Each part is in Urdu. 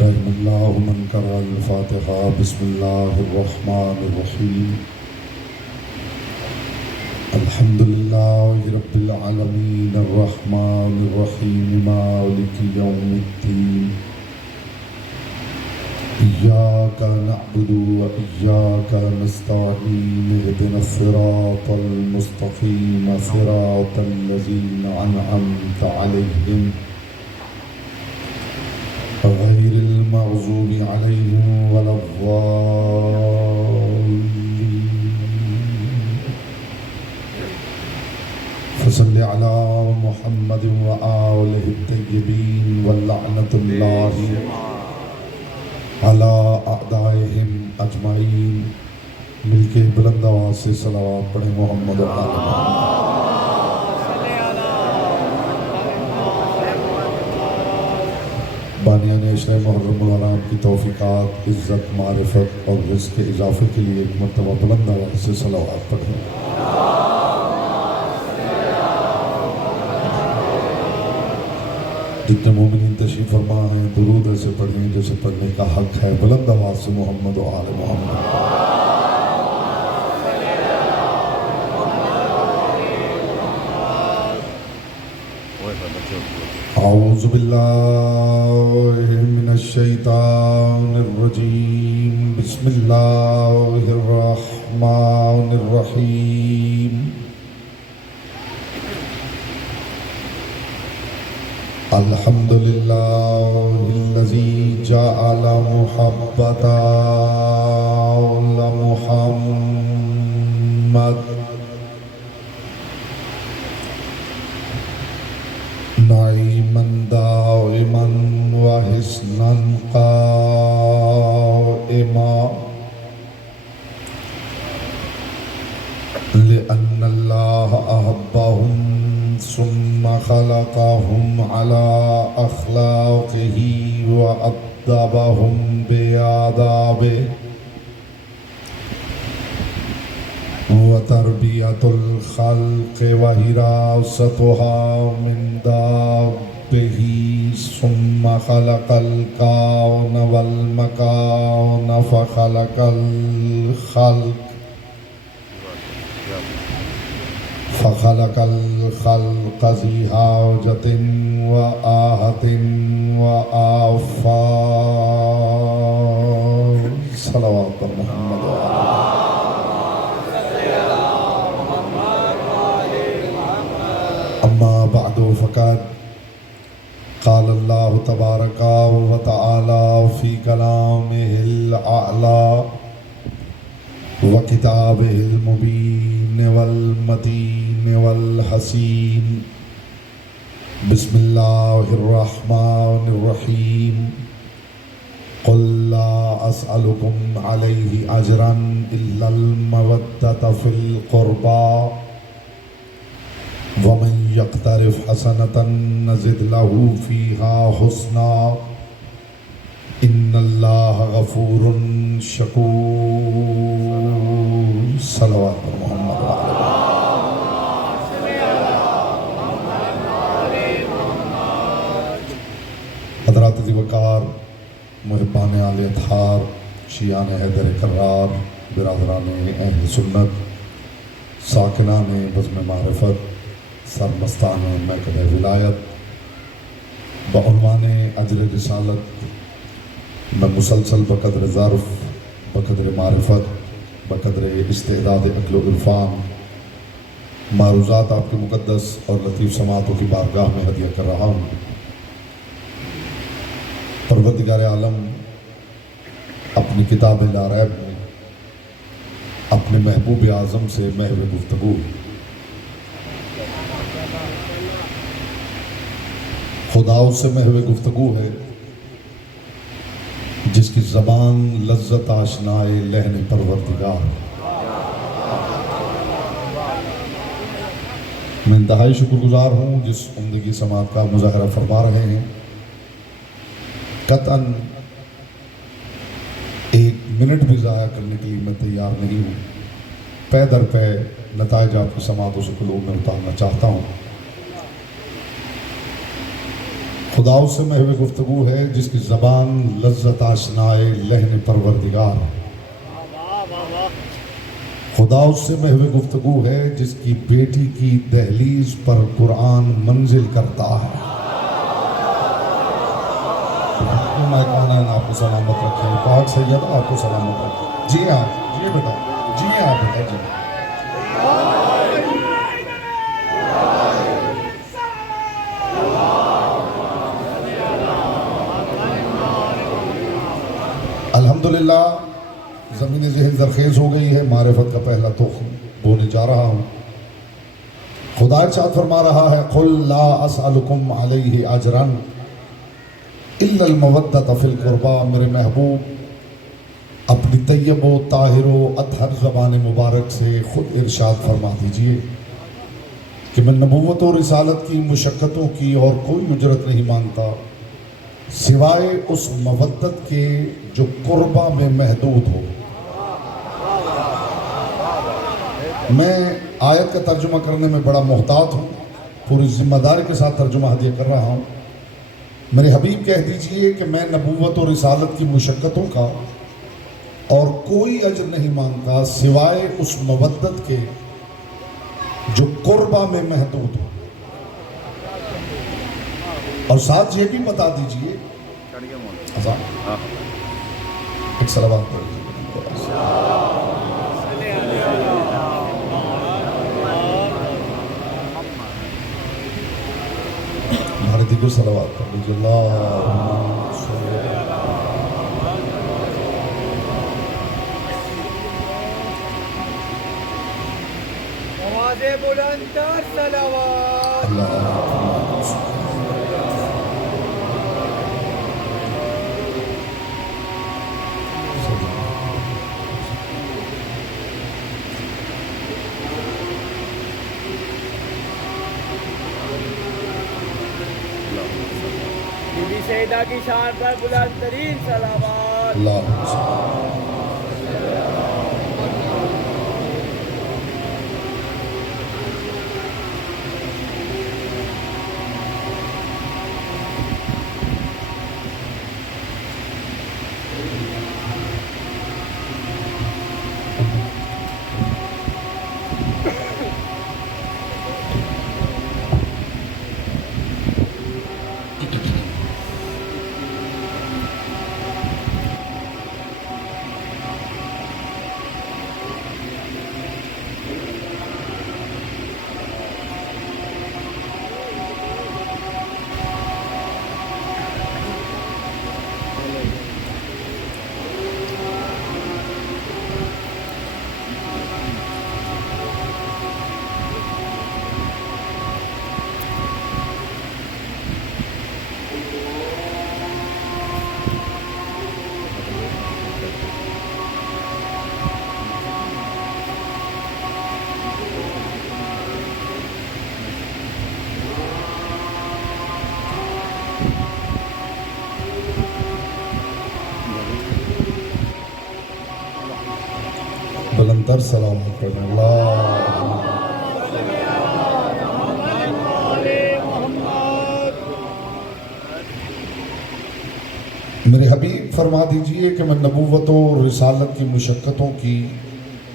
رحم اللہ من قرأ الفاتحہ بسم اللہ الرحمن الرحیم الحمد للہ رب العالمین الرحمن الرحیم مالک یوم الدین ایاک نعبد و ایاک نستعین اہدنا الصراط المستقیم صراط الذین انعمت علیہم غیر المغضوب علیہم ولا الضالین فصل علی محمد وآلہ الطیبین ولعنۃ اللہ علی اعدائہم اجمعین۔ مل کے بلند آواز سے صلوات پڑھیں محمد و آل محمد۔ بانیان عشرہ محرم الحرام کی توفیقات، عزت، معرفت اور رزق کے اضافے کے لیے ایک مرتبہ بلند آواز سے صلوات پڑھیں۔ جتنے مومنین تشریف فرما ہیں درود ایسے پڑھیں جیسے پڑھنے کا حق ہے، بلند آواز سے محمد و آل محمد۔ اعوذ باللہ من الشیطان الرجیم، بسم اللہ الرحمن الرحیم۔ الحمد للہ الذی جعل محبت محمد نعیما دائما وحسنا قائما، لأن اللہ احبهم ثم خلقهم على أخلاقه وأدبهم بآدابه، وتربية الخلق وحراستها من دابه، ثم خلق الكون والمكان فخلق الخلق ذی حاجة وآہة وآفات۔ صلوات پر محمد اما بعد فقد قال اللہ تبارک و تعالی فی کلامہ الاعلی وکتابہ المبین والمتین والحسین۔ بسم اللہ الرحمن الرحیم۔ قل لا اسألکم علیہ اجرا الا المودۃ فی القربى ومن یقترف حسنۃ نزد له فیہا حسنا ان اللہ غفور شکور۔ صلوات پر محمد حضرات ذی وقار، محبان آل اطہار، شیعان حیدر کرار، برادران اہل سنت، ساکنان بزم معرفت، سرمستان محکمہ ولایت، بعنوان اجر رسالت میں مسلسل بقدر ظرف، بقدر معرفت، بقدر استعداد عقل و عرفان معروضات آپ کے مقدس اور لطیف سماعتوں کی بارگاہ میں ہدیہ کر رہا ہوں۔ پروردگار عالم اپنی کتاب لا ریب میں اپنے محبوب اعظم سے محو گفتگو، خدا اس سے محو گفتگو ہے جس کی زبان لذت آشنائے لہن پروردگار۔ میں انتہائی شکر گزار ہوں جس عمدگی سماعت کا مظاہرہ فرما رہے ہیں۔ قطعاً ایک منٹ بھی ضائع کرنے کے لیے میں تیار نہیں ہوں، پے در پے نتائج آپ کی سماعتوں سے قلوب میں اتارنا چاہتا ہوں۔ خدا اس سے محو گفتگو ہے جس کی زبان لذت آشنائے لہن پروردگار. خدا اس سے محو گفتگو ہے جس کی بیٹی کی دہلیز پر قرآن منزل کرتا ہے. مہمان آپ کو سلامت رکھے. پاک سید آپ کو سلامت رکھے. جی ہاں جی بیٹا جی ہاں بیٹا جی. الحمدللہ زمین ذہن زرخیز ہو گئی ہے. معرفت کا پہلا تخم بونے جا رہا ہوں. خدا ارشاد فرما رہا ہے قل لا اسألکم علیہ اجرا الا المودۃ فی القربى. میرے محبوب اپنی طیب و طاہر و اطہر زبان مبارک سے خود ارشاد فرما دیجئے کہ میں نبوت و رسالت کی مشقتوں کی اور کوئی اجرت نہیں مانگتا سوائے اس مودت کے جو قربہ میں محدود ہو. میں آیت کا ترجمہ کرنے میں بڑا محتاط ہوں. پوری ذمہ داری کے ساتھ ترجمہ ہدیہ کر رہا ہوں. میرے حبیب کہہ دیجئے کہ میں نبوت و رسالت کی مشقتوں کا اور کوئی اجر نہیں مانگتا سوائے اس مودت کے جو قربہ میں محدود ہو. اور ساتھ یہ بھی بتا دیجئے ایک صلوات پڑھ لیجیے. ہمارے دیگر صلوات پڑھ لیجیے. اللہ بلند صلوات. بی بی سیدہ کی شان پر بلند ترین صلوات. اللہ بلندر سلامت پڑھیں. اللہ میرے حبیب فرما دیجئے کہ میں نبوت و رسالت کی مشقتوں کی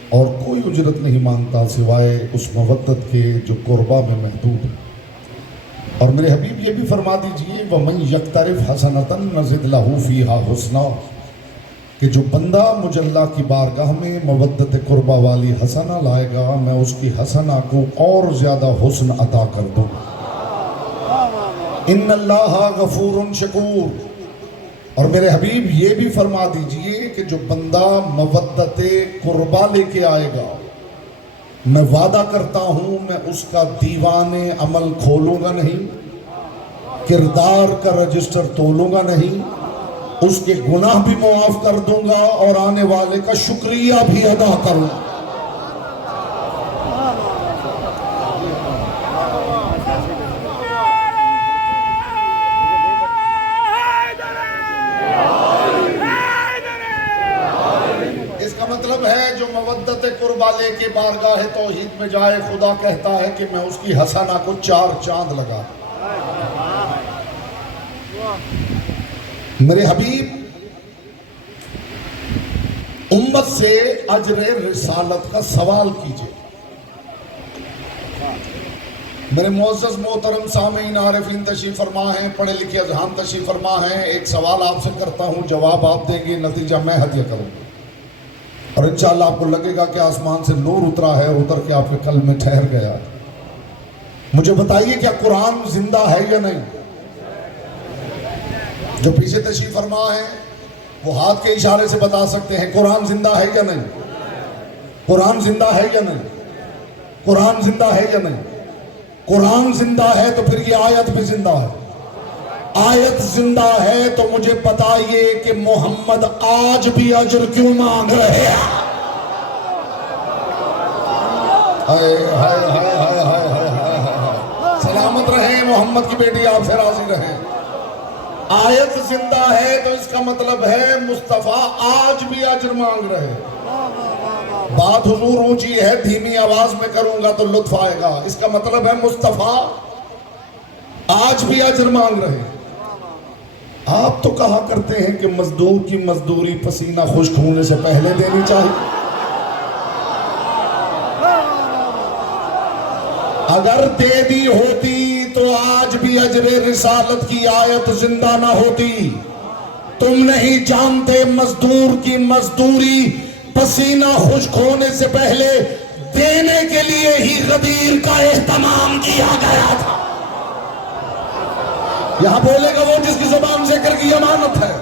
اور کوئی اجرت نہیں مانگتا سوائے اس مودت کے جو قربہ میں محدود ہے. اور میرے حبیب یہ بھی فرما دیجئے وَمَنْ يَقْتَرِفْ حَسَنَةً نَزِدْ لَهُ فِيهَا حُسْنًا کہ جو بندہ مجھ اللہ کی بارگاہ میں مودت قربہ والی حسنہ لائے گا میں اس کی حسنہ کو اور زیادہ حسن عطا کر دوں. ان اللہ غفور شکور. اور میرے حبیب یہ بھی فرما دیجئے کہ جو بندہ مودت قربہ لے کے آئے گا میں وعدہ کرتا ہوں میں اس کا دیوان عمل کھولوں گا نہیں, کردار کا رجسٹر تولوں گا نہیں, اس کے گناہ بھی معاف کر دوں گا اور آنے والے کا شکریہ بھی ادا کروں. اس کا مطلب ہے جو مودت قربہ لے کے بارگاہ توحید میں جائے خدا کہتا ہے کہ میں اس کی حسنہ کو 4 چاند لگا. میرے حبیب امت سے اجر رسالت کا سوال کیجئے. میرے معزز محترم سامعین عارفین تشریف فرما ہیں, پڑھے لکھے اذہان تشریف فرما ہیں. ایک سوال آپ سے کرتا ہوں, جواب آپ دیں گے, نتیجہ میں ہدیہ کروں گا, اور انشاءاللہ آپ کو لگے گا کہ آسمان سے نور اترا ہے, اتر کے آپ کے قلب میں ٹھہر گیا. مجھے بتائیے, کیا قرآن زندہ ہے یا نہیں؟ جو پیچھے تشریف فرما ہے وہ ہاتھ کے اشارے سے بتا سکتے ہیں قرآن زندہ ہے یا نہیں. قرآن زندہ ہے یا نہیں؟ قرآن زندہ ہے یا نہیں؟ قرآن زندہ ہے تو پھر یہ آیت بھی زندہ ہے. آیت زندہ ہے تو مجھے بتائیے کہ محمد آج بھی اجر کیوں مانگ رہے ہیں؟ سلامت رہیں, محمد کی بیٹی آپ سے راضی رہیں. آیت زندہ ہے تو اس کا مطلب ہے مصطفیٰ آج بھی اجر مانگ رہے ہیں. بات حضور اونچی ہے, دھیمی آواز میں کروں گا تو لطف آئے گا. اس کا مطلب ہے مصطفیٰ آج بھی اجر مانگ رہے ہیں. آپ تو کہا کرتے ہیں کہ مزدور کی مزدوری پسینہ خشک ہونے سے پہلے دینی چاہیے. اگر دے دی ہوتی تو آج بھی اجر رسالت کی آیت زندہ نہ ہوتی. تم نہیں جانتے مزدور کی مزدوری پسینہ خشک ہونے سے پہلے دینے کے لیے ہی غدیر کا اہتمام کیا گیا تھا. یہاں بولے گا وہ جس کی زبان ذکر کی امانت ہے.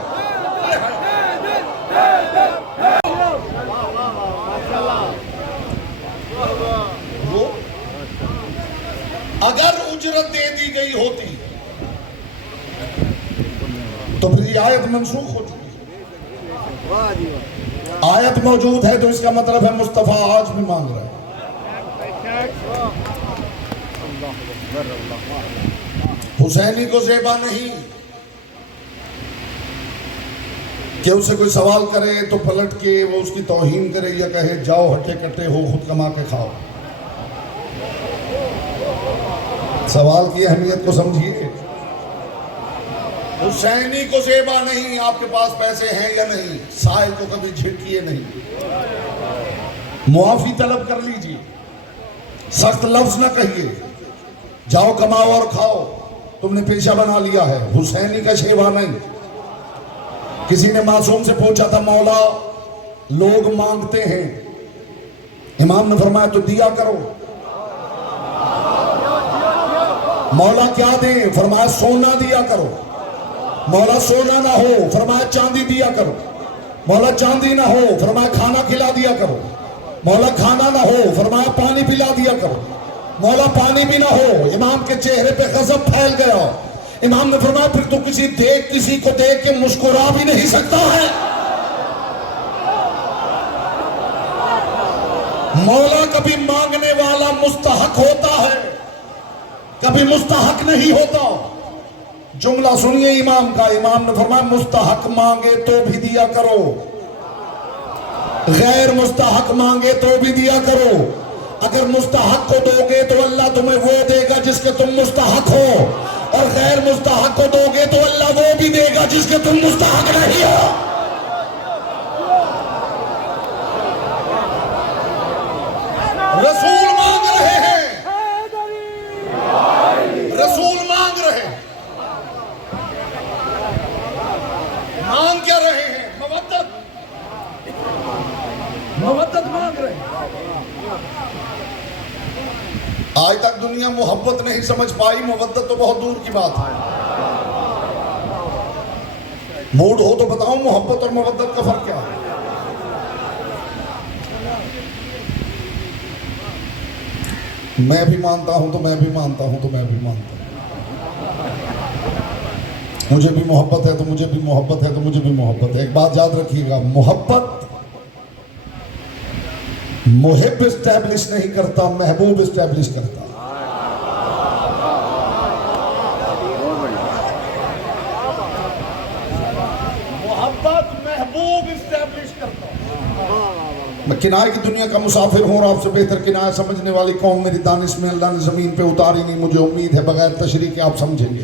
اگر اجرت دے دی گئی ہوتی تو پھر یہ آیت منسوخ ہو چکی. آیت موجود ہے تو اس کا مطلب ہے مصطفیٰ آج بھی مانگ رہا ہے. حسینی کو زیبا نہیں کہ اسے کوئی سوال کرے تو پلٹ کے وہ اس کی توہین کرے یا کہے جاؤ ہٹے کٹے ہو خود کما کے کھاؤ. سوال کی اہمیت کو سمجھیے. حسینی کو زیبا نہیں, آپ کے پاس پیسے ہیں یا نہیں, سائل کو کبھی جھٹکیے نہیں, معافی طلب کر لیجیے, سخت لفظ نہ کہیے, جاؤ کماؤ اور کھاؤ, تم نے پیشہ بنا لیا ہے. حسینی کا شیوا نہیں. کسی نے معصوم سے پوچھا تھا مولا لوگ مانگتے ہیں, امام نے فرمایا تو دیا کرو. مولا کیا دیں؟ فرمایا سونا دیا کرو. مولا سونا نہ ہو, فرمایا چاندی دیا کرو. مولا چاندی نہ ہو, فرمایا کھانا کھلا دیا کرو. مولا کھانا نہ ہو, فرمایا پانی پلا دیا کرو. مولا پانی بھی نہ ہو. امام کے چہرے پہ غضب پھیل گیا. امام نے فرمایا پھر تو کسی کو دیکھ کے مسکرا بھی نہیں سکتا ہے. مولا کبھی مانگنے والا مستحق ہوتا ہے, کبھی مستحق نہیں ہوتا. جملہ سنیے امام کا. امام نے فرمایا مستحق مانگے تو بھی دیا کرو, غیر مستحق مانگے تو بھی دیا کرو. اگر مستحق کو دو گے تو اللہ تمہیں وہ دے گا جس کے تم مستحق ہو, اور غیر مستحق کو دو گے تو اللہ وہ بھی دے گا جس کے تم مستحق نہیں ہو. رسول مانگ رہے ہیں, رسول مانگ رہے ہیں. مانگ کیا رہے ہیں؟ مودت. مودت مانگ رہے ہیں. آج تک دنیا محبت نہیں سمجھ پائی, مودت تو بہت دور کی بات ہے. موڈ ہو تو بتاؤں محبت اور مودت کا فرق کیا ہے. میں بھی مانتا ہوں تو میں بھی مانتا ہوں تو میں بھی مانتا ہوں. مجھے بھی محبت ہے تو مجھے بھی محبت ہے تو مجھے بھی محبت ہے. ایک بات یاد رکھیے گا, محبت محب اسٹیبلش نہیں کرتا, محبوب اسٹیبلش کرتا. محبت محبوب اسٹیبلش کرتا. میں کنائے کی دنیا کا مسافر ہوں اور آپ سے بہتر کنائے سمجھنے والی قوم میری دانش میں اللہ نے زمین پہ اتاری نہیں. مجھے امید ہے بغیر تشریح کے آپ سمجھیں گے.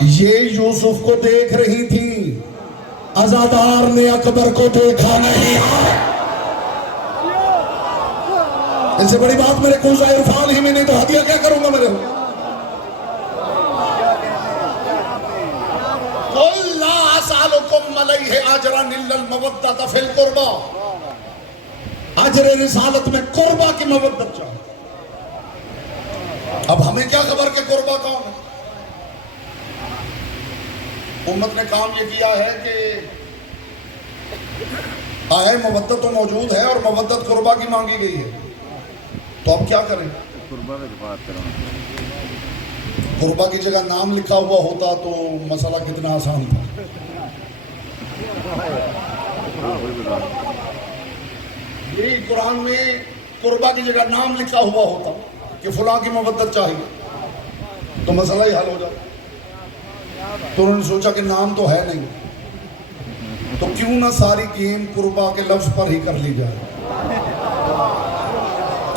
یہ یوسف کو دیکھ رہی تھی, عزادار نے اکبر کو دیکھا نہیں. اس سے بڑی بات میرے کوزہ عرفان ہی میں نہیں تو ہدیہ کیا کروں گا میرے کو. قُلْ لَا أَسْأَلُكُمْ عَلَيْهِ أَجْرًا إِلَّا الْمَوَدَّةَ فِي الْقُرْبَى. اجر رسالت میں قربہ کی مودت چاہیے. اب ہمیں کیا خبر کہ قربہ کون ہے؟ امت نے کام یہ کیا ہے کہ آئے مودت تو موجود ہے اور مودت قربہ کی مانگی گئی ہے, تو اب کیا کریں؟ قربہ کی جگہ نام لکھا ہوا ہوتا تو مسئلہ کتنا آسان تھا. یہی قرآن میں قربہ کی جگہ نام لکھا ہوا ہوتا کہ فلاں کی مودت چاہیے تو مسئلہ ہی حل ہو جاتا. تو انہوں نے سوچا کہ نام تو ہے نہیں, تو کیوں نہ ساری گیم قربہ کے لفظ پر ہی کر لی جائے.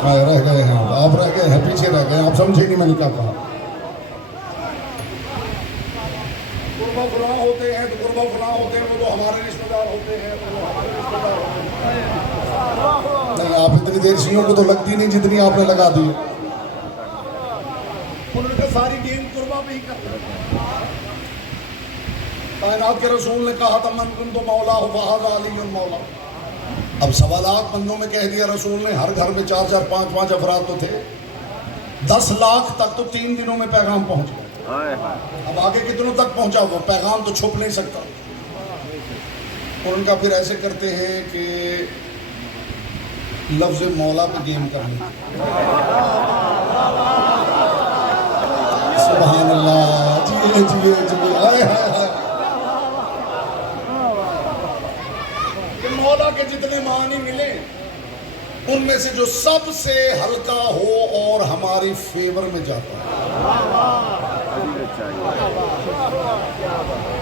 رہ گئے ہیں آپ, رہ گئے ہیں, پیچھے رہ گئے ہیں آپ, سمجھے نہیں میں نے کیا کہا. قربہ فلاں ہوتے ہیں تو قربہ فلاں ہوتے ہیں, وہ تو ہمارے رشتہ دار ہوتے ہیں, وہ ہمارے رشتہ دار ہوتے ہیں. نہیں, آپ اتنی دیر شیعوں کو تو لگتی نہیں جتنی آپ نے لگا دی. انہوں نے ساری گیم قربہ پہ ہی کر دی. کائنات کے رسول نے کہا تھا من کنت مولا فہذا علی مولا. اب سوالات بندوں میں کہہ دیا رسول نے. ہر گھر میں 4 4 5 5 افراد تو تھے. 10 لاکھ تک تو 3 دنوں میں پیغام پہنچ گیا. اب آگے کتنوں تک پہنچا وہ پیغام تو چھپ نہیں سکتا. اور ان کا پھر ایسے کرتے ہیں کہ لفظ مولا پہ گیم کرنے. سبحان اللہ, جیے جیے جیے, آئے ہائے. مولا کے جتنے معنی ملے ان میں سے جو سب سے ہلکا ہو اور ہماری فیور میں جاتا ہے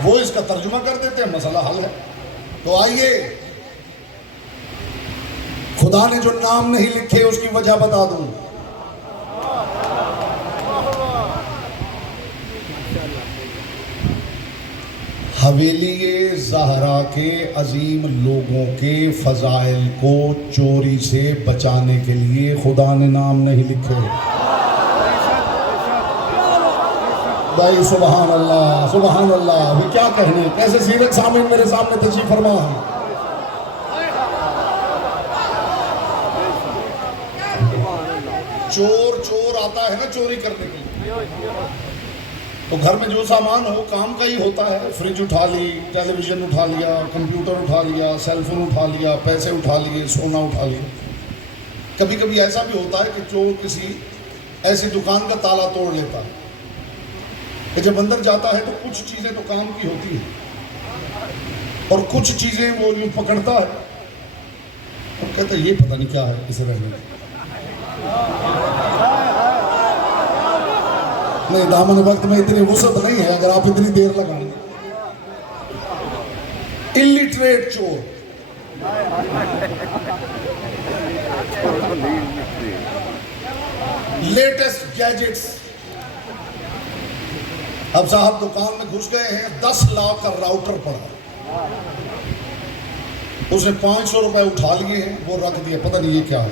وہ اس کا ترجمہ کر دیتے ہیں, مسئلہ حل ہے. تو آئیے خدا نے جو نام نہیں لکھے اس کی وجہ بتا دوں. حویلی زہرا کے عظیم لوگوں کے فضائل کو چوری سے بچانے کے لیے خدا نے نام نہیں لکھے. بھائی سبحان اللہ, سبحان اللہ. ابھی کیا کہنے, کیسے سیرت سامنے میرے سامنے تشریف فرما ہے. چور آتا ہے نا چوری کرنے کے لیے, تو گھر میں جو سامان ہو کام کا ہی ہوتا ہے. فریج اٹھا لی, ٹیلی ویژن اٹھا لیا, کمپیوٹر اٹھا لیا, سیل فون اٹھا لیا, پیسے اٹھا لیے, سونا اٹھا لیا. کبھی کبھی ایسا بھی ہوتا ہے کہ چور کسی ایسی دکان کا تالا توڑ لیتا ہے کہ جب اندر جاتا ہے تو کچھ چیزیں تو کام کی ہوتی ہیں اور کچھ چیزیں وہ یوں پکڑتا ہے اور کہتا ہے یہ پتہ نہیں کیا ہے, اسے رہنے دیں. نہیں, دامن وقت میں اتنی وسعت نہیں ہے اگر آپ اتنی دیر لگائیں. الٹریٹ چور, لیٹسٹ گیجٹس. اب صاحب دکان میں گھس گئے ہیں, 10 لاکھ کا راؤٹر پڑا, اس نے 500 روپے اٹھا لیے ہیں, وہ رکھ دیے, پتہ نہیں یہ کیا ہے.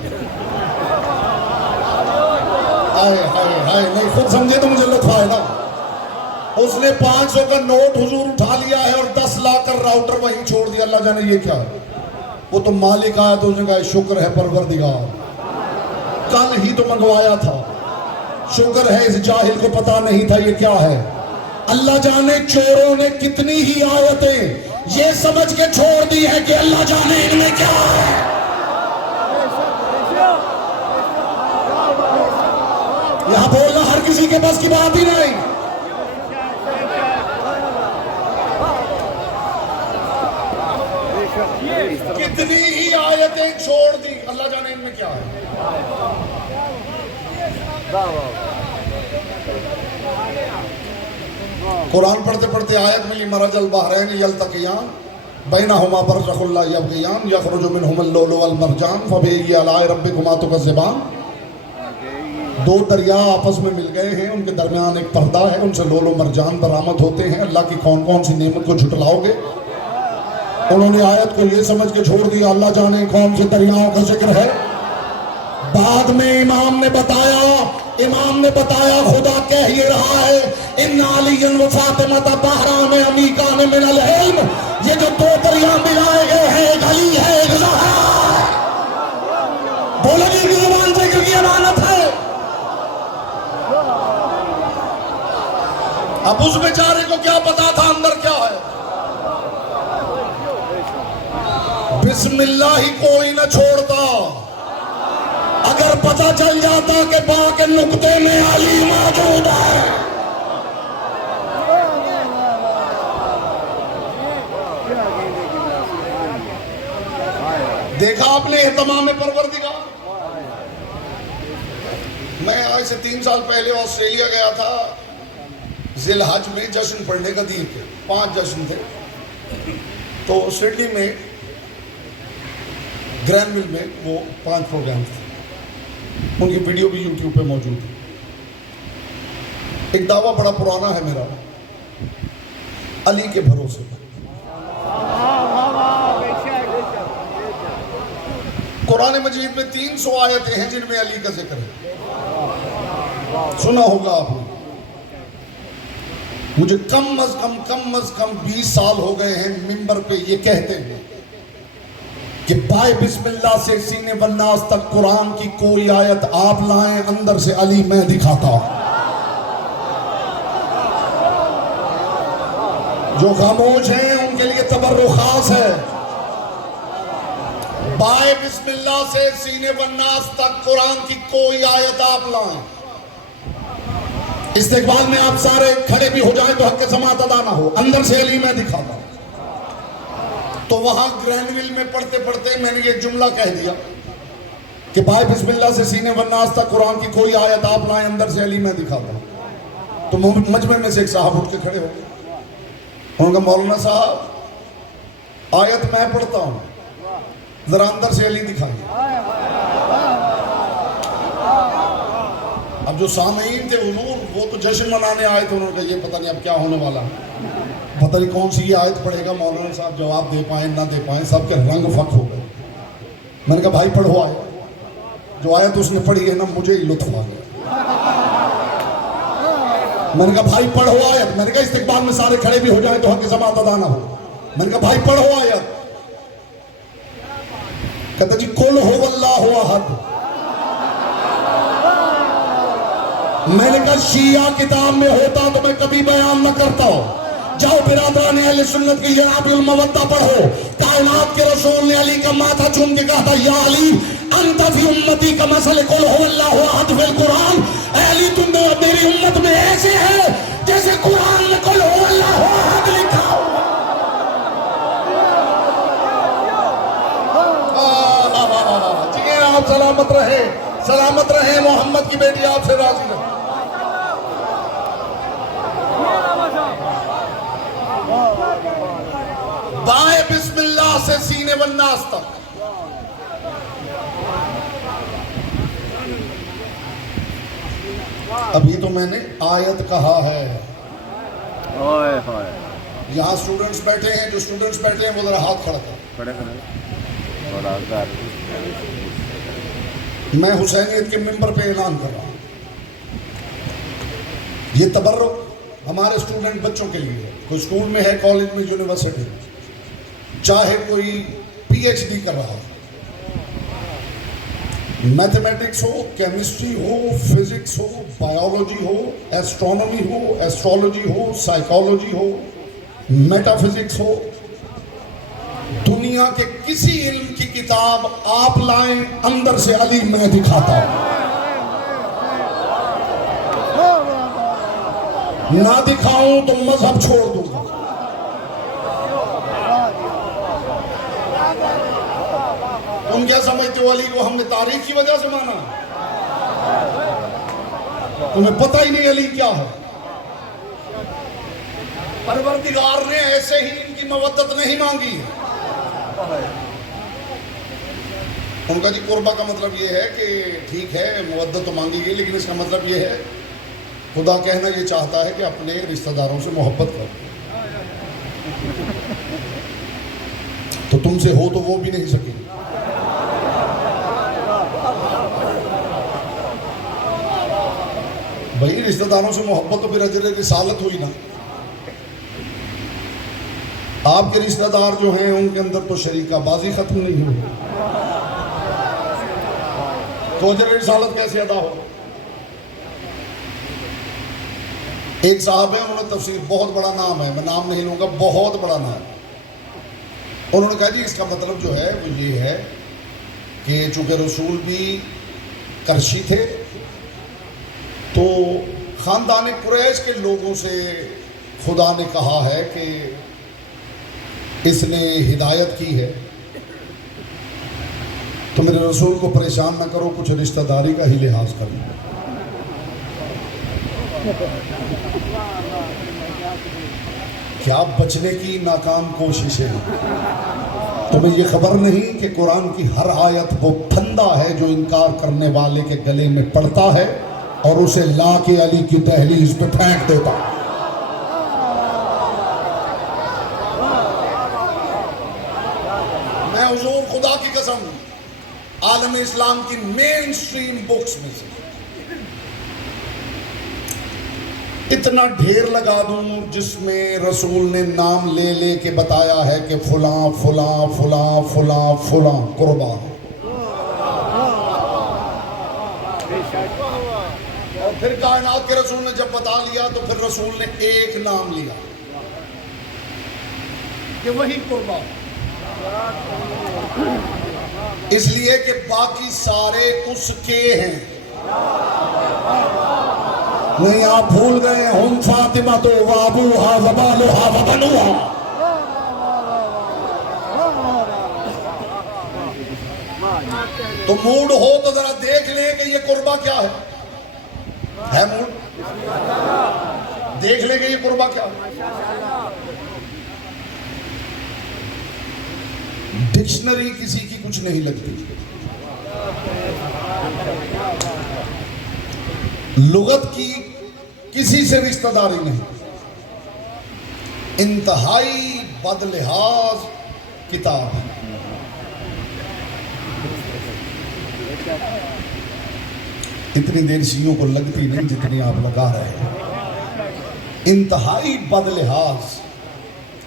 نہیں خود سمجھے تو مجھے لطف آئے نا. اس نے 500 کا نوٹ حضور اٹھا لیا ہے اور 10 لاکھ کا راؤٹر وہیں چھوڑ دیا. اللہ جانے یہ کیا ہے. وہ تو مالک آیا تو اس نے کہا شکر ہے پروردگار, کل ہی تو منگوایا تھا, شکر ہے اس جاہل کو پتا نہیں تھا یہ کیا ہے. اللہ جانے چوروں نے کتنی ہی آیتیں یہ سمجھ کے چھوڑ دی ہے کہ اللہ جانے ان میں کیا ہے. یہاں بولنا ہر کسی کے بس کی بات ہی نہیں. کتنی ہی آیتیں چھوڑ دی, اللہ جانے ان میں کیا ہے. قرآن پڑھتے پڑھتے آیت ملی مرج البحرین یلتقیان بینہما برزخ لا یبغیان یخرج منہما اللؤلؤ والمرجان فبأی آلاء ربکما تکذبان. دو دریا آپس میں مل گئے ہیں، ان کے درمیان ایک پردہ ہے، ان سے لولو مرجان برآمد ہوتے ہیں۔ اللہ کی کون کون سی نعمت کو جھٹلاؤ گے؟ انہوں نے آیت کو یہ سمجھ کے چھوڑ دیا اللہ جانے کون سے دریاؤں کا ذکر ہے۔ بعد میں امام نے بتایا خدا کہہ یہ رہا ہے ان علی و فاطمہ بحران عمیقان من العلم، یہ جو دو دریا ملائے گئے ہیں، ایک علی ہے ایک زہرا ہے۔ بولنے کی زبان ذکر کی امانت ہے۔ اب اس بیچارے کو کیا پتا تھا اندر کیا ہے؟ بسم اللہ ہی کوئی نہ چھوڑتا، اگر پتہ چل جاتا کہ با کے نقطے میں علی موجود ہے۔ دیکھا آپ نے اہتمام پروردگار۔ میں آج سے 3 سال پہلے آسٹریلیا گیا تھا، ذی الحج میں جشن پڑھنے کا دن تھے، 5 جشن تھے۔ تو سڈنی میں گرینویل میں وہ 5 پروگرام تھے، ان کی ویڈیو بھی یوٹیوب پہ موجود ہے۔ ایک دعویٰ بڑا پرانا ہے میرا، علی کے بھروسے پر۔ قرآن مجید میں 300 آیتیں ہیں جن میں علی کا ذکر ہے، سنا ہوگا آپ نے۔ مجھے کم از کم 20 سال ہو گئے ہیں منبر پہ یہ کہتے ہیں کہ بائے بسم اللہ سے سینے والناس تک قرآن کی کوئی آیت آپ لائیں، اندر سے علی میں دکھاتا ہوں۔ جو خاموش ہیں ان کے لیے تبرک خاص ہے۔ بائے بسم اللہ سے سینے والناس تک قرآن کی کوئی آیت آپ لائیں، استقبال میں آپ سارے کھڑے بھی ہو جائیں تو حق سماعت ادا نہ ہو، اندر سے علی میں دکھاتا ہوں۔ تو وہاں گرینویل میں پڑھتے پڑھتے میں نے یہ جملہ کہہ دیا کہ بھائی بسم اللہ سے سینے والناس تک قرآن کی کوئی آیت آپ لائیں، اندر سے علی میں دکھاتا ہوں۔ تو مجمع میں سے ایک صاحب اٹھ کے کھڑے ہو گئے، انہوں نے کہا مولانا صاحب آیت میں پڑھتا ہوں، ذرا اندر سے علی دکھائیے۔ اب جو سامعین تھے حضور وہ تو جشن منانے آئے تھے، انہوں نے کہا یہ پتہ نہیں اب کیا ہونے والا ہے، پتہ نہیں کون سی یہ آیت پڑھے گا، مولانا صاحب جواب دے پائیں نہ دے پائیں، سب کے رنگ فک ہو گئے۔ میں نے کہا بھائی پڑھو آیت، جو آیت اس نے پڑھی ہے نا مجھے ہی لطف آ گیا۔ میں نے کہا بھائی پڑھو آیت، میں نے کہا استقبال میں سارے کھڑے بھی ہو جائیں تو حق سماعت ادا نہ ہو۔ میں نے کہا بھائی پڑھو آیت، کہتا جی قل هو اللہ احد۔ میں نے کہا شیعہ کتاب میں ہوتا تو میں کبھی بیان نہ کرتا ہوں۔ جاؤ برادران اہل سنت کی جناب المودہ پڑھو، کائنات کے رسول نے علی کا ماتھا چوم کے کہا تھا یا علی انت فی امتی کا مثل قل هو اللہ احد فی القرآن، اے علی تم میری امت میں ایسے ہے جیسے قرآن میں قل هو اللہ احد لکھا ہو۔ آپ سلامت رہیں، محمد کی بیٹی آپ سے راضی رہے۔ بائے بسم اللہ سے سینے والناس تک۔ ابھی تو میں نے آیت کہا ہے۔ یہاں سٹوڈنٹس بیٹھے ہیں، جو سٹوڈنٹس بیٹھے ہیں وہ ذرا ہاتھ کھڑا کریں۔ میں حسینیت کے ممبر پہ اعلان کر رہا ہوں، یہ تبرک ہمارے اسٹوڈنٹ بچوں کے لیے، کوئی اسکول میں ہے، کالج میں، یونیورسٹی میں، چاہے کوئی پی ایچ ڈی کر رہا ہو، میتھمیٹکس ہو، کیمسٹری ہو، فزکس ہو، بایولوجی ہو، ایسٹرونومی ہو، ایسٹرولوجی ہو، سائیکالوجی ہو، میٹا فزکس ہو، دنیا کے کسی علم کی کتاب آپ لائیں، اندر سے علی میں دکھاتا ہوں۔ نہ دکھاؤں تو مذہب چھوڑ دوں گا۔ تم کیا سمجھتے ہو علی کو ہم نے تاریخ کی وجہ سے مانا؟ تمہیں پتہ ہی نہیں علی کیا ہے۔ پروردگار نے ایسے ہی ان کی مودت نہیں مانگی ہے۔ ان کا جی قربہ کا مطلب یہ ہے کہ ٹھیک ہے مودت تو مانگی گئی، لیکن اس کا مطلب یہ ہے خدا کہنا یہ چاہتا ہے کہ اپنے رشتہ داروں سے محبت کرو، تو تم سے ہو تو وہ بھی نہیں سکے۔ بھائی رشتہ داروں سے محبت تو پھر اجر رسالت ہوئی نا۔ آپ کے رشتہ دار جو ہیں ان کے اندر تو شریکہ بازی ختم نہیں ہوئی، تو اجر رسالت کیسے ادا ہو؟ ایک صاحب ہیں، انہوں نے تفسیر، بہت بڑا نام ہے، میں نام نہیں لوں گا، بہت بڑا نام، انہوں نے کہا جی اس کا مطلب جو ہے وہ یہ ہے کہ چونکہ رسول بھی کرشی تھے تو خاندان قریش کے لوگوں سے خدا نے کہا ہے کہ اس نے ہدایت کی ہے تو میرے رسول کو پریشان نہ کرو، کچھ رشتہ داری کا ہی لحاظ کرو۔ کیا بچنے کی ناکام کوششیں، تمہیں یہ خبر نہیں کہ قرآن کی ہر آیت وہ پھندا ہے جو انکار کرنے والے کے گلے میں پڑتا ہے اور اسے لا کے علی کی دہلیز پہ پھینک دیتا۔ میں حضور خدا کی قسم عالم اسلام کی مین سٹریم بکس میں سے اتنا ڈھیر لگا دوں جس میں رسول نے نام لے لے کے بتایا ہے کہ فلاں فلاں فلاں فلاں فلاں قربان، اور پھر کائنات کے رسول نے جب بتا لیا تو پھر رسول نے ایک نام لیا کہ وہی قربان، اس لیے کہ باقی سارے اس کے ہیں۔ نہیں آپ بھول گئے ہم فاطمہ تو وابوہا وبالوہا وبنوہا، تو موڈ ہو تو ذرا دیکھ لیں کہ یہ قربہ کیا ہے موڈ؟ دیکھ لیں کہ یہ قربہ کیا ہے۔ ڈکشنری کسی کی کچھ نہیں لگتی، لغت کی کسی سے رشتہ داری نہیں، انتہائی بد لحاظ کتاب ہے۔ اتنی دیر شیعوں کو لگتی نہیں جتنی آپ لگا رہے ہیں، انتہائی بد لحاظ،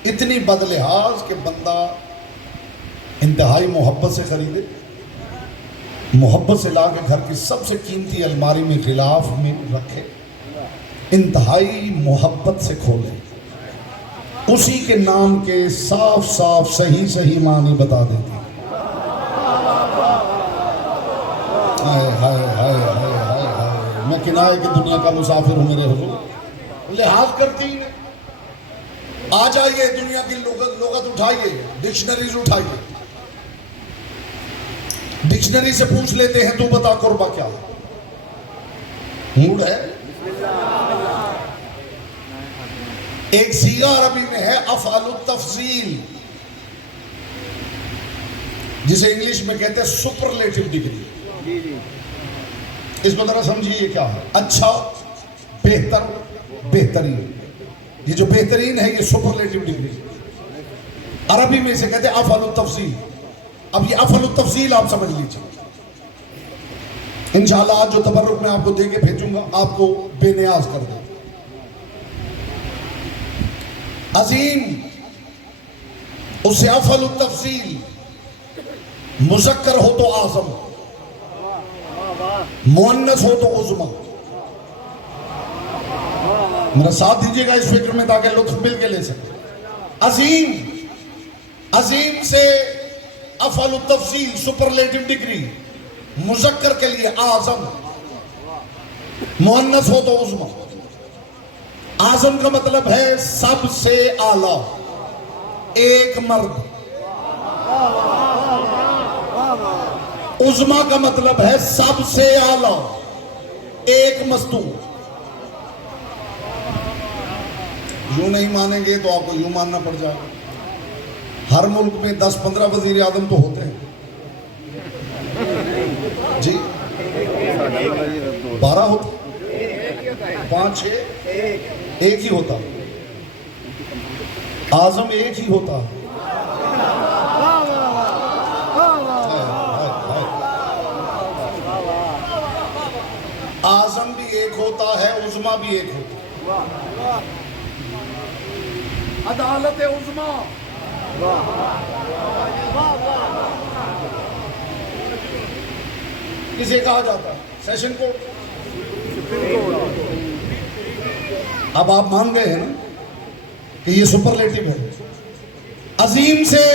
اتنی بد لحاظ کہ بندہ انتہائی محبت سے خریدے، محبت سے لا کے گھر کی سب سے قیمتی الماری میں غلاف میں رکھے، انتہائی محبت سے کھولے، اسی کے نام کے صاف صاف صحیح صحیح معنی بتا دیتی۔ ہائے ہائے ہائے ہائے ہائے ہائے، میں کنائے کی دنیا کا مسافر ہوں میرے حضور، لحاظ کرتی ہی نہیں۔ آ جائیے دنیا کی لغت اٹھائیے، ڈکشنریز اٹھائیے، ڈکشنری سے پوچھ لیتے ہیں تو بتا قربہ کیا ہے، موڈ ہے۔ ایک صیغہ عربی میں ہے افعل التفضیل، جسے انگلش میں کہتے ہیں سپرلیٹو ڈگری۔ اس کو ذرا سمجھیے یہ کیا ہے، اچھا، بہتر، بہترین، یہ جو بہترین ہے یہ سپرلیٹو ڈگری، عربی میں اسے کہتے ہیں افعل التفضیل۔ اب یہ افعل التفضیل آپ سمجھ لیجیے، انشاءاللہ آج جو تبرک میں آپ کو دے کے بھیجوں گا آپ کو بے نیاز کر دے۔ عظیم، اسے افعل التفضیل، مذکر ہو تو اعظم، مؤنث ہو تو عظمی۔ میرا ساتھ دیجیے گا اس فکر میں تاکہ لطف مل کے لے سکیں۔ عظیم، عظیم سے افعل التفضیل سپرلیٹو ڈگری، مذکر کے لیے اعظم، مؤنث ہو تو عظمی۔ اعظم کا مطلب ہے سب سے اعلیٰ، ایک مرد۔ عظمی کا مطلب ہے سب سے اعلیٰ، ایک مستور۔ یوں نہیں مانیں گے تو آپ کو یوں ماننا پڑ جائے گا۔ ہر ملک میں 10-15 وزیر اعظم تو ہوتے ہیں، جی 12 ہوتا 5 6 ایک ہی ہوتا اعظم ایک ہی ہوتا اعظم بھی ایک ہوتا ہے عظما بھی ایک ہوتا عدالت عظما کسے کہا جاتا ہے سیشن کورٹ اب آپ مان گئے ہیں نا کہ یہ سپرلیٹو ہے عظیم سے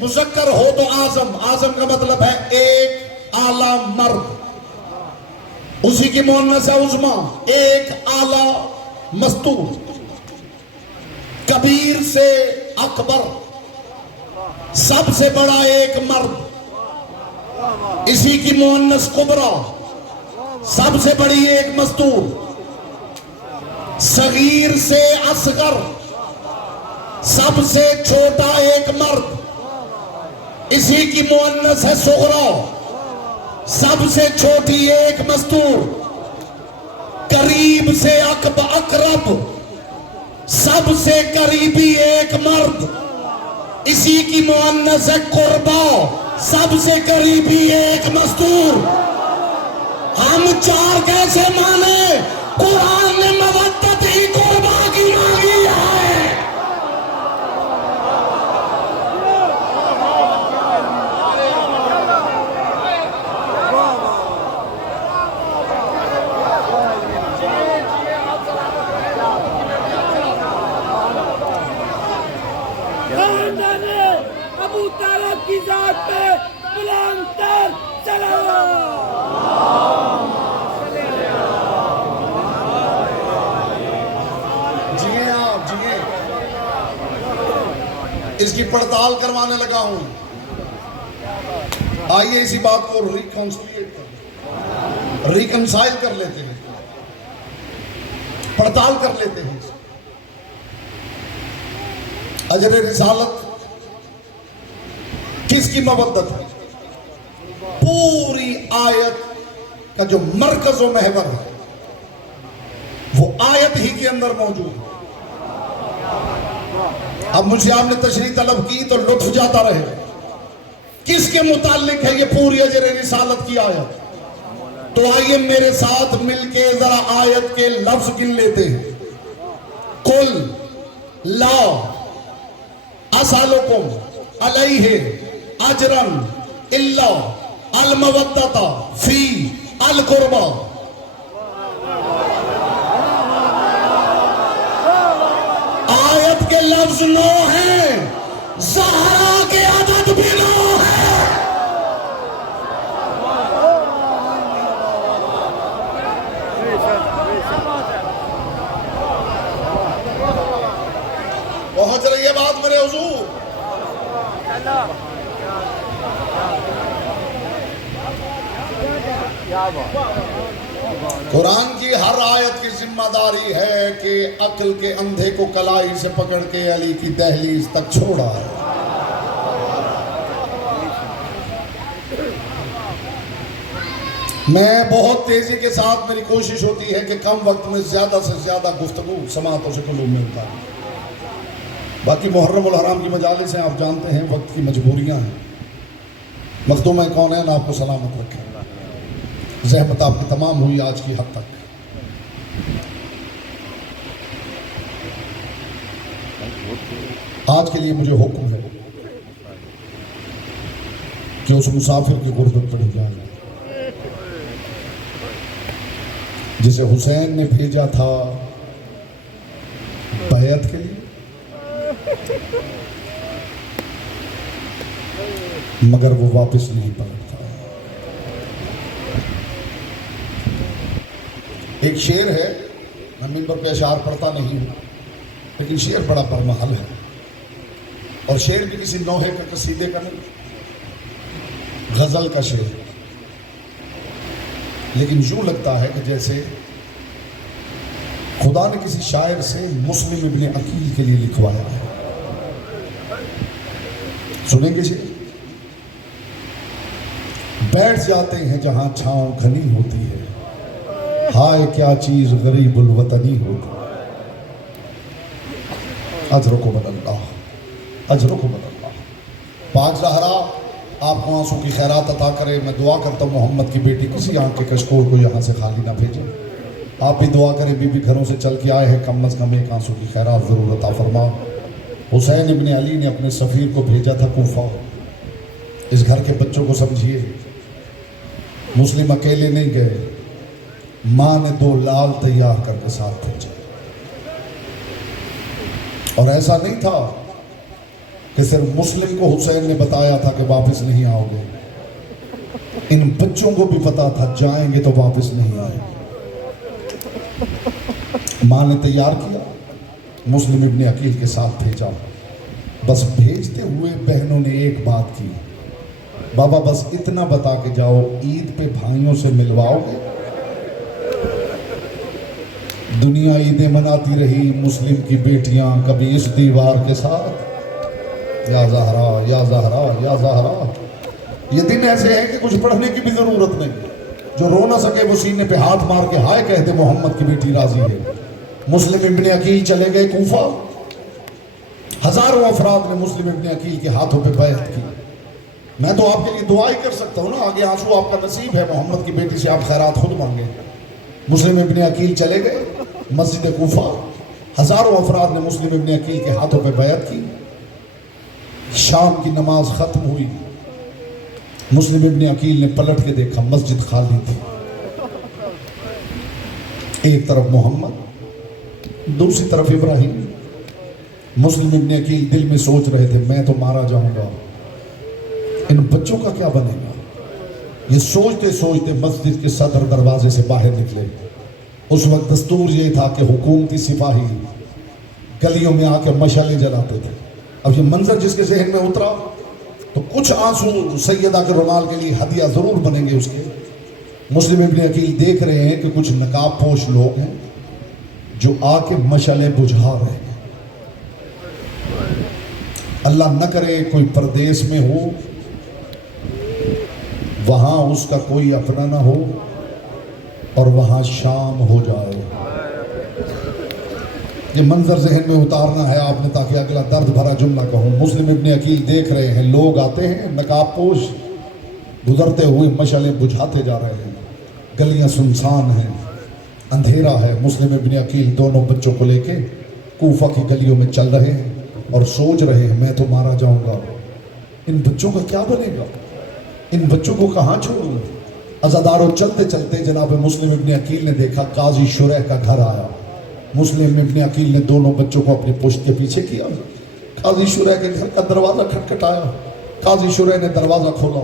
مذکر ہو تو اعظم اعظم کا مطلب ہے ایک اعلیٰ مرد اسی کی مؤنث ہے عظما ایک اعلیٰ مستور کبیر سے اکبر سب سے بڑا ایک مرد اسی کی مؤنث کبرا سب سے بڑی ایک مستور صغیر سے اصغر سب سے چھوٹا ایک مرد اسی کی مؤنث ہے صغرا سب سے چھوٹی ایک مستور قریب سے اقرب سب سے قریبی ایک مرد اسی کی مؤنث ہے قربا سب سے قریبی ایک مستور ہم چار کیسے مانے قرآن نے مودت ہی قربا کی مانگی ہے ابو طالب کی ذات پہ بلند تر سلام جیے آپ جیے اس کی پڑتال کروانے لگا ہوں آئیے اسی بات کو ریکنسائل کر لیتے ہیں پڑتال کر لیتے ہیں اجر رسالت کس کی مودت ہے پوری آیت کا جو مرکز و محور ہے وہ آیت ہی کے اندر موجود ہے اب مجھے آپ نے تشریح طلب کی تو لطف جاتا رہے کس کے متعلق ہے یہ پوری اجر رسالت کی آیت تو آئیے میرے ساتھ مل کے ذرا آیت کے لفظ گن لیتے ہیں قل لا اسالکم علیہ اجرن الا المودۃ فی القربى آیت کے لفظ 9 ہیں زہرا کے عدد بھی 9 ہے پہنچ رہی ہے بات میرے حضور قرآن کی ہر آیت کی ذمہ داری ہے کہ عقل کے اندھے کو کلائی سے پکڑ کے علی کی دہلیز تک چھوڑا ہے میں بہت تیزی کے ساتھ میری کوشش ہوتی ہے کہ کم وقت میں زیادہ سے زیادہ گفتگو سماعتوں سے قلوب میں اتاروں باقی محرم الحرام کی مجالس ہیں آپ جانتے ہیں وقت کی مجبوریاں ہیں مخدوم کونین آپ کو سلامت رکھے زحمت آپ کی تمام ہوئی آج کی حد تک آج کے لیے مجھے حکم ہے کہ اس مسافر کی غربت پڑی جائے جسے حسین نے بھیجا تھا بیعت کے لیے مگر وہ واپس نہیں پلٹتا ایک شعر ہے میں منبر پہ اشعار پڑھتا نہیں ہوں لیکن شعر بڑا برمحل ہے اور شعر بھی کسی نوحے کا قصیدے کا نہیں غزل کا شعر لیکن یوں لگتا ہے کہ جیسے خدا نے کسی شاعر سے مسلم ابن عقیل کے لیے لکھوایا ہے سنیں گے شعر بیٹھ جاتے ہیں جہاں چھاؤں گھنی ہوتی ہے، ہائے کیا چیز غریب الوطنی ہوتی ہے۔ اجرکم اللہ، اجرکم اللہ۔ پاک زہرا آپ کو آنسوں کی خیرات عطا کرے۔ میں دعا کرتا ہوں محمد کی بیٹی کسی آنکھ کے کشکول کو یہاں سے خالی نہ بھیجے۔ آپ بھی دعا کریں، بی بی گھروں سے چل کے آئے ہیں، کم از کم ایک آنسوں کی خیرات ضرور عطا فرما۔ حسین ابن علی نے اپنے سفیر کو بھیجا تھا کوفہ۔ اس گھر کے بچوں کو سمجھیے، مسلم اکیلے نہیں گئے، ماں نے 2 لال تیار کر کے ساتھ بھیجے۔ اور ایسا نہیں تھا کہ صرف مسلم کو حسین نے بتایا تھا کہ واپس نہیں آؤ گے، ان بچوں کو بھی پتا تھا جائیں گے تو واپس نہیں آئیں گے۔ ماں نے تیار کیا، مسلم ابن عقیل کے ساتھ بھیجا۔ بس بھیجتے ہوئے بہنوں نے ایک بات کی، بابا بس اتنا بتا کے جاؤ عید پہ بھائیوں سے ملواؤ گے؟ دنیا عیدیں مناتی رہی، مسلم کی بیٹیاں کبھی اس دیوار کے ساتھ۔ یا زہرا، یا زہرا، یا زہرا۔ یہ دن ایسے ہیں کہ کچھ پڑھنے کی بھی ضرورت نہیں، جو رو نہ سکے وہ سینے پہ ہاتھ مار کے ہائے کہہ دے محمد کی بیٹی راضی ہے۔ مسلم ابن عقیل چلے گئے کوفہ، ہزاروں افراد نے مسلم ابن عقیل کے ہاتھوں پہ بیعت کی۔ میں تو آپ کے لیے دعا ہی کر سکتا ہوں نا، آگے آنسو آپ کا نصیب ہے، محمد کی بیٹی سے آپ خیرات خود مانگیں۔ مسلم ابن عقیل چلے گئے مسجد کوفہ، ہزاروں افراد نے مسلم ابن عقیل کے ہاتھوں پہ بیعت کی۔ شام کی نماز ختم ہوئی، مسلم ابن عقیل نے پلٹ کے دیکھا، مسجد خالی تھی۔ ایک طرف محمد، دوسری طرف ابراہیم۔ مسلم ابن عقیل دل میں سوچ رہے تھے میں تو مارا جاؤں گا، ان بچوں کا کیا بنے گا؟ یہ سوچتے سوچتے مسجد کے صدر دروازے سے باہر نکلے۔ اس وقت دستور یہ تھا کہ حکومتی سپاہی گلیوں میں آ کے مشعلیں جلاتے تھے۔ اب یہ منظر جس کے ذہن میں اترا تو کچھ آنسو سیدہ کے رومال کے لیے ہدیہ ضرور بنیں گے اس کے۔ مسلم ابن عقیل دیکھ رہے ہیں کہ کچھ نقاب پوش لوگ ہیں جو آ کے مشعلیں بجھا رہے ہیں۔ اللہ نہ کرے کوئی پردیس میں ہو، وہاں اس کا کوئی اپنا نہ ہو اور وہاں شام ہو جائے۔ یہ منظر ذہن میں اتارنا ہے آپ نے تاکہ اگلا درد بھرا جملہ کہوں۔ مسلم ابن عقیل دیکھ رہے ہیں لوگ آتے ہیں نقاب پوش، گزرتے ہوئے مشعلیں بجھاتے جا رہے ہیں، گلیاں سنسان ہیں، اندھیرا ہے۔ مسلم ابن عقیل دونوں بچوں کو لے کے کوفہ کی گلیوں میں چل رہے ہیں اور سوچ رہے ہیں میں تو مارا جاؤں گا، ان بچوں کا کیا بنے گا، ان بچوں کو کہاں چھوڑوں؟ عزاداروں چلتے چلتے جناب مسلم ابن عقیل نے دیکھا قاضی شریح کا گھر آیا۔ مسلم ابن عقیل نے دونوں بچوں کو اپنی پشت کے پیچھے کیا، قاضی شریح کے گھر کا دروازہ کھٹکھٹایا۔ قاضی شریح نے دروازہ کھولا،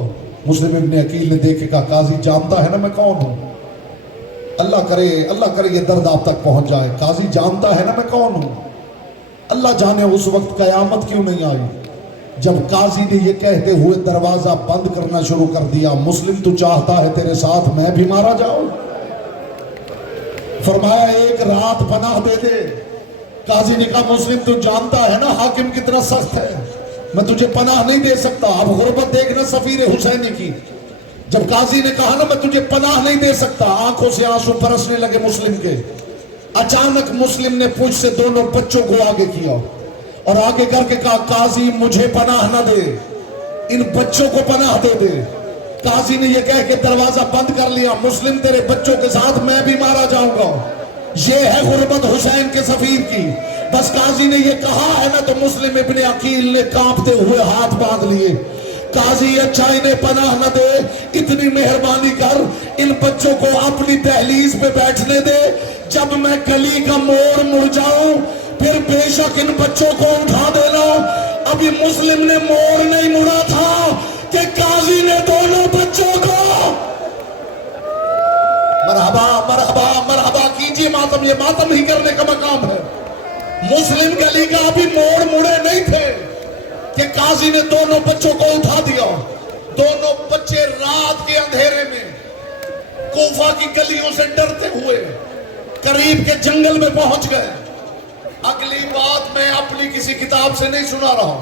مسلم ابن عقیل نے دیکھ کے کہا قاضی جانتا ہے نا میں کون ہوں؟ اللہ کرے یہ درد آپ تک پہنچ جائے، قاضی جانتا ہے نا میں کون ہوں؟ اللہ جانے اس وقت قیامت کیوں نہیں آئی جب قاضی نے یہ کہتے ہوئے دروازہ بند کرنا شروع کر دیا، مسلم تو چاہتا ہے تیرے ساتھ میں بھی مارا جاؤں؟ فرمایا ایک رات پناہ دے دے۔ قاضی نے کہا مسلم تو جانتا ہے نا حاکم کتنا سخت ہے، میں تجھے پناہ نہیں دے سکتا۔ اب غربت دیکھنا سفیر حسینی کی، جب قاضی نے کہا نا میں تجھے پناہ نہیں دے سکتا، آنکھوں سے آنسو برسنے لگے مسلم کے۔ اچانک مسلم نے پوچھ سے دونوں بچوں کو آگے کیا اور آگے کر کے کہا قاضی مجھے پناہ نہ دے، ان بچوں کو پناہ دے دے۔ قاضی نے یہ کہہ کے دروازہ بند کر لیا، مسلم تیرے بچوں کے ساتھ میں بھی مارا جاؤں گا۔ یہ ہے غربت حسین کے سفیر کی۔ بس قاضی نے یہ کہا ہے نا تو مسلم ابن عقیل نے کانپتے ہوئے ہاتھ باندھ لیے۔ قاضی اچھا انہیں پناہ نہ دے، اتنی مہربانی کر ان بچوں کو اپنی دہلیز پہ بیٹھنے دے، جب میں گلی کا موڑ مڑ جاؤں پھر بے شک ان بچوں کو اٹھا دینا۔ ابھی مسلم نے موڑ نہیں مڑا تھا کہ قاضی نے دونوں بچوں کو مرحبا مرحبا مرحبا کیجئے ماتم، یہ ماتم ہی کرنے کا مقام ہے۔ مسلم گلی کا ابھی موڑ مڑے نہیں تھے کہ قاضی نے دونوں بچوں کو اٹھا دیا۔ دونوں بچے رات کے اندھیرے میں کوفہ کی گلیوں سے ڈرتے ہوئے قریب کے جنگل میں پہنچ گئے۔ اگلی بات میں اپنی کسی کتاب سے نہیں سنا رہا،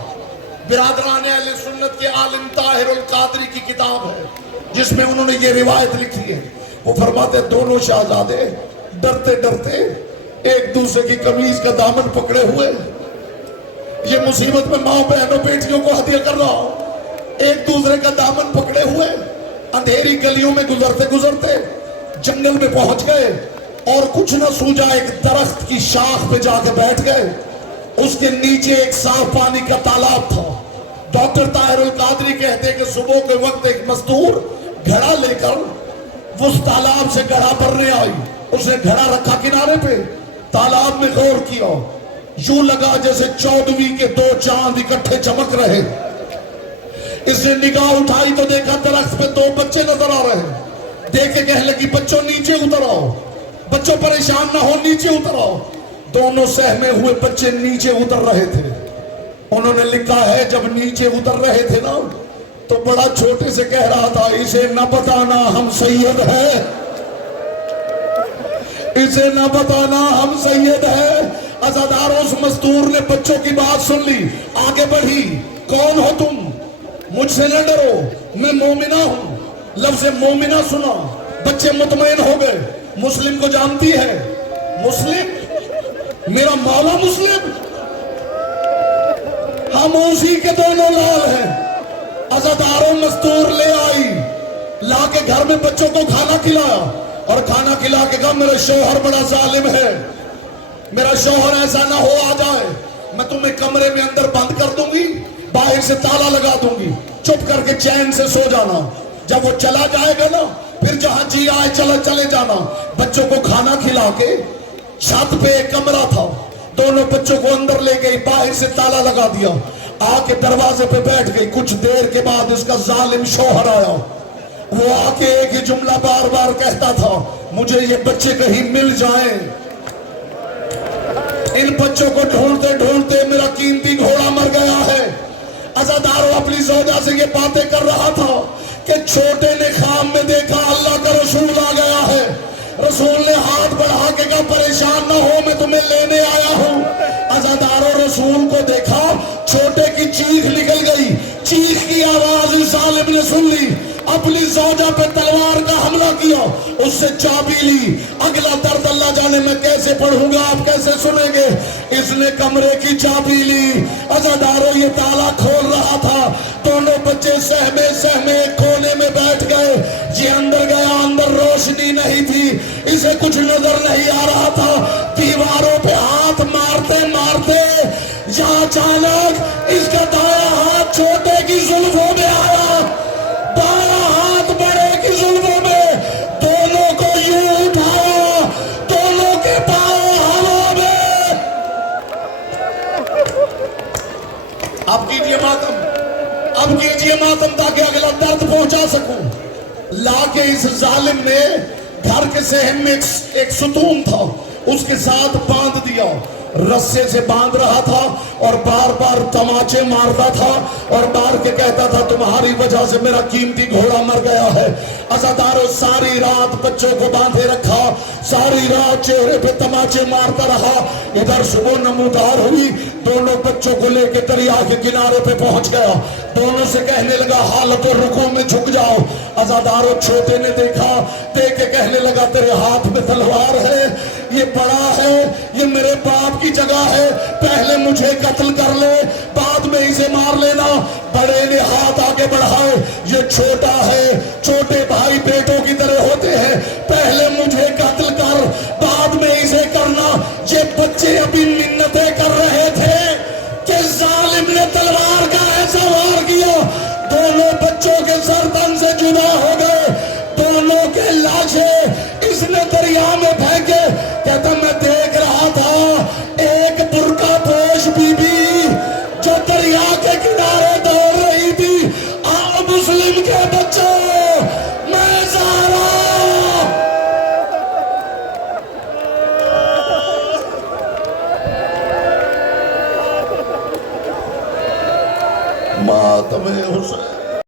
برادران اہل سنت کے عالم طاہر القادری کی کتاب ہے۔ جس میں انہوں نے یہ روایت لکھی ہے. وہ فرماتے دونوں شہزادے ڈرتے ڈرتے ایک دوسرے کی قمیض کا دامن پکڑے ہوئے. یہ مصیبت میں ماں بہنوں بیٹیوں کو ہدیہ کر رہا ہوں. ایک دوسرے کا دامن پکڑے ہوئے اندھیری گلیوں میں گزرتے گزرتے جنگل میں پہنچ گئے اور کچھ نہ سوجا ایک درخت کی شاخ پہ جا کے بیٹھ گئے. اس کے نیچے ایک صاف پانی کا تالاب تھا. ڈاکٹر طاہر القادری کہتے کہ صبح کے وقت ایک مزدور گھڑا لے کر اس تالاب سے گھڑا بھرنے آئی. اس نے گھڑا رکھا کنارے پہ, تالاب میں غور کیا, یوں لگا جیسے 14ویں کے 2 چاند اکٹھے چمک رہے. اس نے نگاہ اٹھائی تو دیکھا درخت پہ 2 بچے نظر آ رہے ہیں. دیکھ کے کہنے لگی بچوں نیچے اتر آؤ, بچوں پریشان نہ ہو, نیچے اتر آؤ. دونوں سہمے ہوئے بچے نیچے اتر رہے تھے. انہوں نے لکھا ہے جب نیچے اتر رہے تھے نا تو بڑا چھوٹے سے کہہ رہا تھا اسے نہ بتانا ہم سید ہیں, اسے نہ بتانا ہم سید ہیں. عزادار اس مزدور نے بچوں کی بات سن لی, آگے بڑھی. کون ہو تم؟ مجھ سے نہ ڈرو, میں مومنہ ہوں. لفظ مومنہ سنا, بچے مطمئن ہو گئے. مسلم کو جانتی ہے؟ مسلم میرا مولا مسلم, ہم اسی کے دونوں لال ہیں. عزاداروں مزدور لے آئی, لا کے گھر میں بچوں کو کھانا کھلایا اور کھانا کھلا کے کہا میرا شوہر بڑا ظالم ہے, میرا شوہر ایسا نہ ہو آ جائے میں تمہیں کمرے میں اندر بند کر دوں گی, باہر سے تالا لگا دوں گی, چپ کر کے چین سے سو جانا. جب وہ چلا جائے گا نا پھر جہاں جی آئے چلے جانا. بچوں کو کھانا کھلا کے چھت پہ ایک کمرہ تھا, دونوں بچوں کو اندر لے گئی, باہر سے تالا لگا دیا, آ کے دروازے پہ بیٹھ گئی. کچھ دیر کے بعد اس کا ظالم شوہر آیا. وہ آ کے ایک ہی جملہ بار بار کہتا تھا مجھے یہ بچے کہیں مل جائیں. ان بچوں کو ڈھونڈتے ڈھونڈتے میرا قیمتی گھوڑا مر گیا ہے. عزادارو اپنی زوجہ سے یہ باتیں کر رہا تھا کہ چھوٹے نے خواب میں دیکھا اللہ کا رسول آ گیا ہے. رسول نے ہاتھ بڑھا کے کہا پریشان نہ ہو میں تمہیں لینے آیا ہوں. عزادارو رسول کو دیکھا, چھوٹے کی چیخ نکل گئی. چیخ کی آواز اس ظالم نے سن لی, اپنی زوجہ پہ تلوار کا حملہ کیا, اس سے چابی لی. اگلا درد اللہ جانے میں کیسے پڑھوں گا, آپ کیسے سنیں گے. اس نے کمرے کی چابی لی. عزادارو یہ تالا کھول رہا تھا, دونوں بچے سہمے کونے میں بیٹھ گئے. یہ اندر گیا, اندر روشنی نہیں تھی, اسے کچھ نظر نہیں آ رہا تھا. دیواروں پہ ہاتھ مارتے مارتے جہاں اچانک اس کا دایاں ہاتھ چھوٹے کی زلفوں میں آیا, بایاں ہاتھ بڑے کی زلفوں میں, دونوں کو یوں اٹھایا, دونوں کے پاؤں ہوا میں. اب کیجئے ماتم, اب کیجئے ماتم تاکہ اگلا درد پہنچا سکوں. لا کے اس ظالم نے گھر کے صحن میں ایک ستون تھا, اس کے ساتھ باندھ دیا. رسے سے باندھ رہا تھا اور بار بار تماچے مارتا تھا اور مار کے کہتا تھا تمہاری وجہ سے میرا قیمتی گھوڑا مر گیا ہے. عزادارو ساری رات بچوں کو باندھے رکھا, ساری رات چہرے پہ تماچے مارتا رہا. ادھر صبح نمودار ہوئی, دونوں بچوں کو لے کے دریا کے کنارے پہ پہنچ گیا. دونوں سے کہنے لگا حالت و رکوع میں جھک جاؤ. عزادارو چھوٹے نے دیکھا, دیکھ کے کہنے لگا تیرے ہاتھ میں تلوار ہے, یہ بڑا ہے, یہ میرے باپ کی جگہ ہے, پہلے مجھے قتل کر لے بعد میں اسے مار لینا. بڑے نے ہاتھ آگے بڑھائے, یہ چھوٹا ہے, چھوٹے بھائی بیٹوں کی طرح ہوتے ہیں, پہلے مجھے قتل کر بعد میں اسے کرنا. یہ بچے ابھی منتیں کر رہے تھے کہ ظالم نے تلوار کا ایسا وار کیا, دونوں بچوں کے سر تن سے جدا ہو گئے, دونوں کے لاشیں اس نے دریا میں پھینکے. کہتا میں دیکھ رہا تھا ایک برقع پوش بی بی جو دریا کے کنارے دوڑ رہی تھی, مسلم کے بچوں میں زہرا. ماتم حسین.